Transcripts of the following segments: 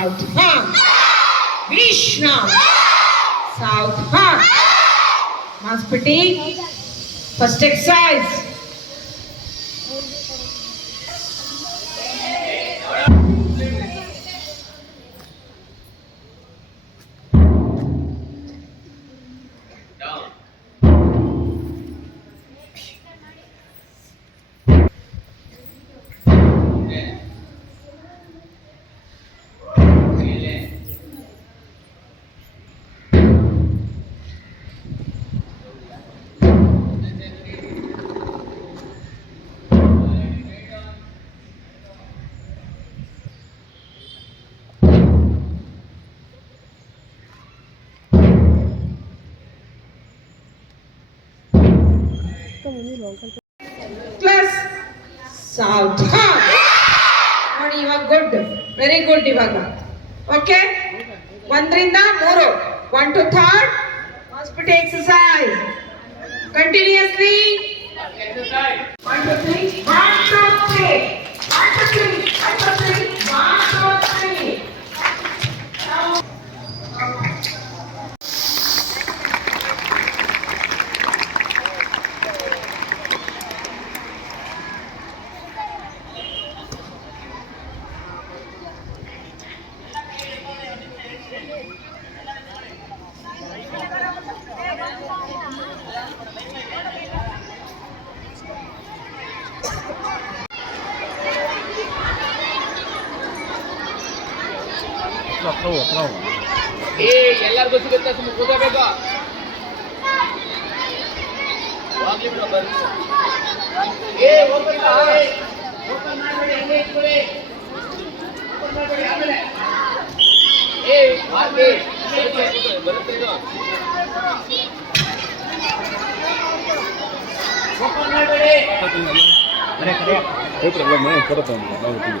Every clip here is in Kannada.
South Vishram. Southbound. Must be take. First exercise. South arm. ನೋಡಿ, ಇವಾಗ ಗುಡ್ ವೆರಿ ಗುಡ್ ಇವಾಗ. ಓಕೆ ಒಂದರಿಂದ ಮೂರು. One two third hospital exercise continuously one two three one two three one two three one two three one two three ಏ ಎಲ್ಲರಿಗೂ ಸಿಗುತ್ತೆ ಸುಮ್ಮನೆ ಕೂದಬೇಕು ಹೋಗ್ಲಿ ಬಿಡು ಬರ್ಲಿ. ಏ ಮಾಡಿ. Open ಮಾಡ್ಬೇಡಿ, ಹಂಗೆ ಇಟ್ಕೊಳ್ಳಿ. Open ಮಾಡ್ಬೇಡಿ, ಆಮೇಲೆ. ಏ ಮಾಡ್ಲಿ. ಬರುತ್ತೆ, ಬರುತ್ತೆ ಇದು. Open ಮಾಡ್ಬೇಡಿ. ಲೈನ್ ಕರೆಕ್ಟಾಗಿ ಒಂದು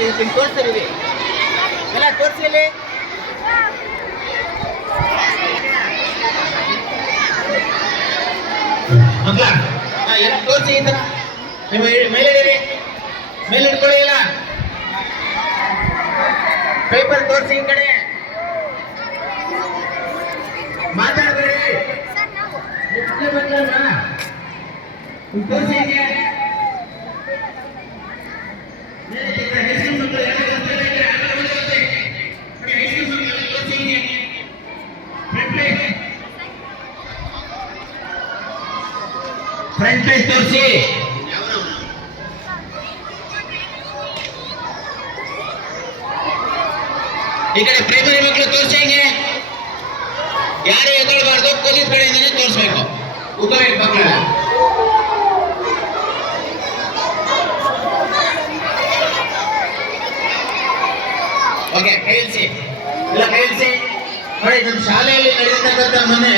ಇದನ್ನು ತೋರಿಸ್ತಾರೆ ಇಲ್ಲಿ ಎಲ್ಲ ತೋರಿಸಿ ಇಲ್ಲಿ ಮಕ್ಕಳ ಎಲ್ಲ ತೋರಿಸಿ ಈ ಥರ ನಿಮ್ಮ ಮೇಲೆ ಮೇಲೆ ಇಟ್ಕೊಳ್ಳಿ ಇಲ್ಲ ಪೇಪರ್ ತೋರಿಸಿ ಈ ಕಡೆ. ಕಡೆ ಹೋಗುತ್ತೆ. ನೋಡಿ, ಹೈಸ್ಕೂಲ್ ಮಕ್ಕಳು ತೋರಿಸಿ ಹೀಗೆ ಫ್ರಂಟ್ ಪೇಜ್ ಫ್ರಂಟ್ ಪೇಜ್ ತೋರಿಸಿ ಈ ಕಡೆ ಪ್ರೈಮರಿ ಮಕ್ಕಳು ತೋರಿಸಿ ಹಂಗೆ ಯಾರು ಎದ್ದೇಳಬಾರ್ದು, ಪೊಲೀಸ್ ಕಡೆಯಿಂದನೇ ತೋರಿಸ್ಬೇಕು. ಉಗ್ಗಬೇಕು ಮಕ್ಕಳೆಲ್ಲ ಓಕೆ ಕೈಲ್ಸಿ ಇಲ್ಲ ಕೈ ಇಳಿಸಿ ನೋಡಿ ನಮ್ಮ ಶಾಲೆಯಲ್ಲಿ ನಡೀತಕ್ಕಂಥ ಮೊನ್ನೆ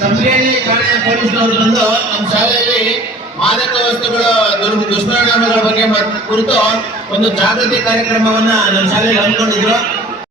ಸಂಪಿಗೆಯಲ್ಲಿ ಠಾಣೆ ಪೊಲೀಸ್ನವರು ಬಂದು ನಮ್ಮ ಶಾಲೆಯಲ್ಲಿ ಮಾದಕ ವಸ್ತುಗಳ, ದುರ್- ದುಷ್ಪರಿಣಾಮಗಳ ಬಗ್ಗೆ ಕುರಿತು ಒಂದು ಜಾಗೃತಿ ಕಾರ್ಯಕ್ರಮವನ್ನ ನಮ್ಮ ಶಾಲೆಯಲ್ಲಿ ಹಮ್ಮಿಕೊಂಡಿದ್ರು.